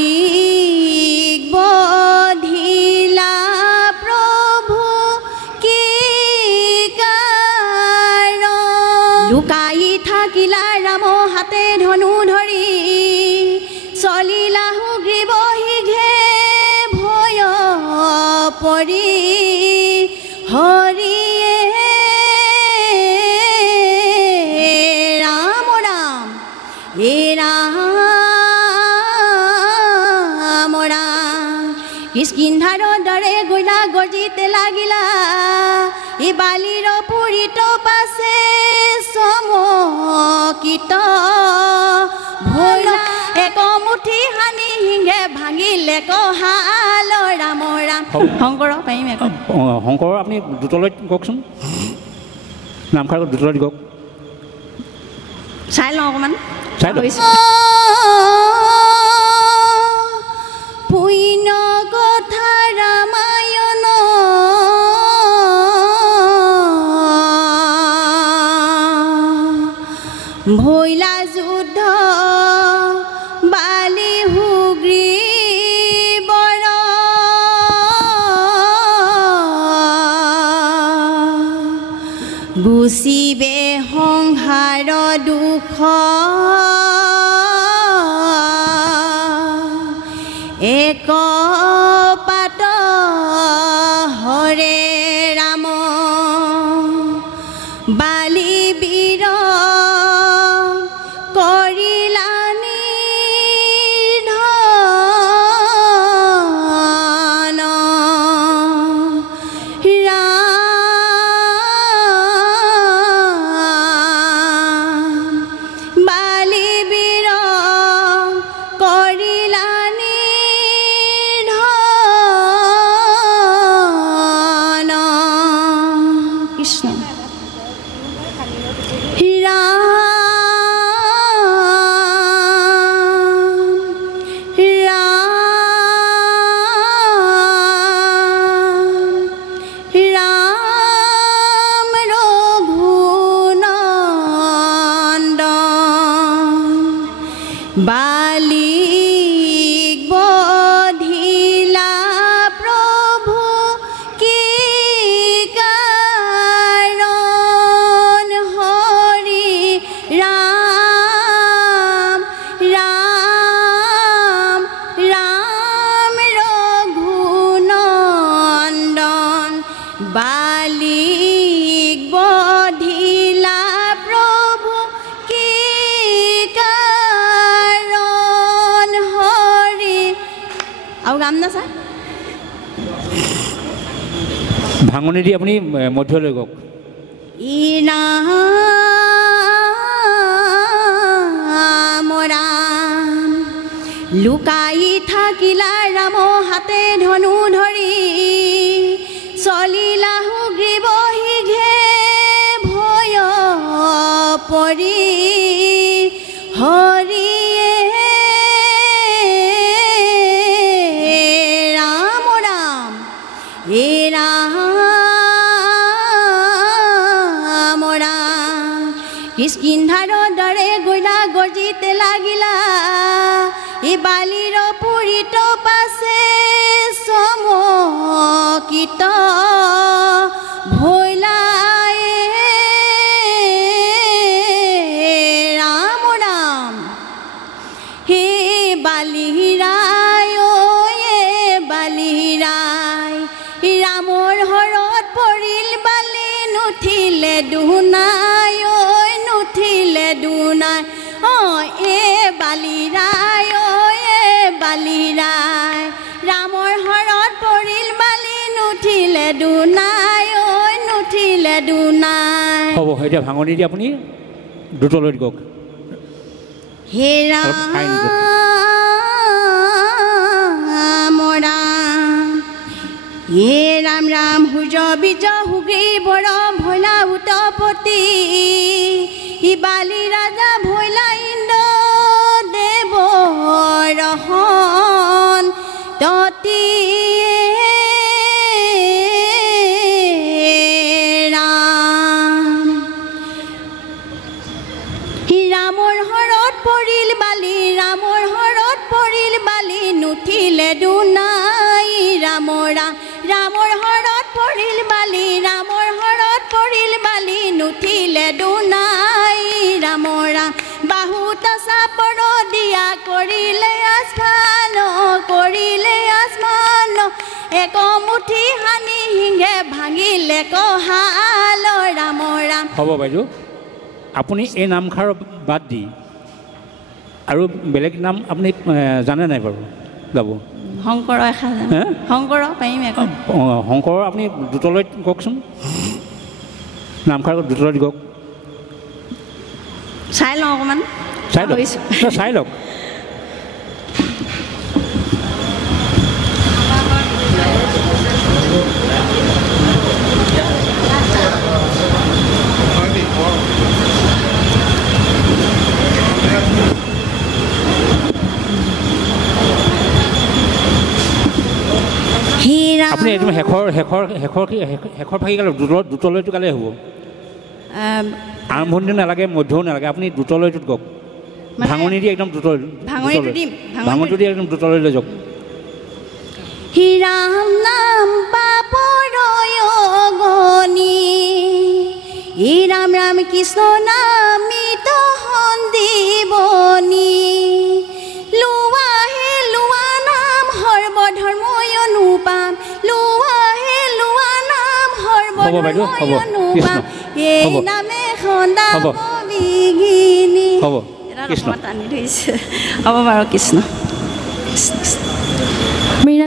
বালিক বধিলা প্ৰভু কি কাৰণ লুকাই থাকিলা ৰাম হাতে ধনু ধৰি চলিলা সুগ্ৰীৱ সিঘে ভয় পৰি হৰিয়ে ৰাম ৰাম হে ৰাম ৰাম কিষ্কিন্ধাৰৰ দৰে গৈলা গৰ্জিতে লাগিলা ই বালিৰ পুৰিত পাছে চমকিত ভৈলা এক মুঠি হানি হিংহে ভাঙিলে কহাল ৰাম ৰাম শংকৰ পাৰিম শংকৰ আপুনি দুতলৈ কওকচোন নামখাৰ দুতলৈ কওক চাই লওঁ অকণমান চাই লওঁ পুণ্য কথা ৰামায়ণ ভৈলা যুদ্ধ বালি সুগ্ৰীৱৰ গুচিবে সংসাৰ দুখ এক পাত হৰে ৰাম বালি বীৰ কৰিলা নিধন ৰাম বালি বীৰ কৰিলা নিধন কৃষ্ণ বালিক বধিলা প্ৰভু কি কাৰণ হৰি ৰাম ৰাম ৰাম ৰঘুনন্দন বালিক বধিলা প্ৰভু কি আৰু গাম না ছাৰ ভাঙনি দি আপুনি মধ্যলৈ গওক ৰাম ৰাম লুকাই থাকিলা ৰাম হাতে ধনু ধৰি চলিলা সুগ্ৰীৱ সিঘে ভয় পৰি হৰিয়ে ৰাম ৰাম হে ৰাম ৰাম কিষ্কিন্ধাৰৰ দৰে গৈলা গৰ্জিতে লাগিলা ই বালিৰ পুৰিত পাছে চমকিত ভৈলা ৰাম ৰাম হে বালিৰায় বালিৰায় ৰামৰ হৰত পৰিল বালি নুঠিলে দুনাই নুঠিলে দুনাই এ বালিৰায় বালিৰায় ৰামৰ হৰত পৰিল বালি নুঠিলে দুনাই নুঠিলে দুনাই হ'ব এতিয়া ভাঙনি দি আপুনি দুতলৈ গওক হে ৰাম ৰাম হে ৰাম ৰাম সূৰ্য বীজ সুগ্ৰীৱৰ ভৈলা উৎপত্তি ই বালি ৰাজা ভৈলা ইন্দ্ৰ দেৱৰ সন্ততি ৰামৰ হৰত পৰিল বালি উঠিলে দুনাই ৰাম ৰাম বাহুত চাপৰ দিয়া কৰিলে আসমান এক মুঠি হানি হিংহে ভাঙিলে কহাল ৰাম ৰাম হ'ব বাইদেউ আপুনি এই নামষাৰ বাদ দি আৰু বেলেগ নাম আপুনি জানে নাই বাৰু গাব শংকৰ শংকৰ পাৰিম একো শংকৰ আপুনি দ্ৰুতলৈত কওকচোন নামষাৰ দ্ৰুতলৈত কওক চাই লওঁ অকণমান চাই লওক আপুনি একদম শেষৰ ফাকি গালে দ্ৰুতলৈটো গালে হ'ব আৰম্ভণিটো নালাগে মধ্যও নালাগে আপুনি দ্ৰুতলৈটোত কওক ভাঙনি দি একদম ভাঙনিটো দি একদম দ্ৰুতলৈলৈ যাওক ৰাম নাম পাপৰয়গনি ৰাম ৰাম কৃষ্ণ নামিত সন্দীবনি লোৱা হে লোৱা নাম সৰ্বধৰ্ময় অনুপাম লোৱা হে লোৱা নাম সৰ্বধৰ্ময় অনুপাম এই নামে সন্দাব বিঘিনি হ'ব কৃষ্ণ টানি ধৰিছে হ'ব বাৰু কৃষ্ণ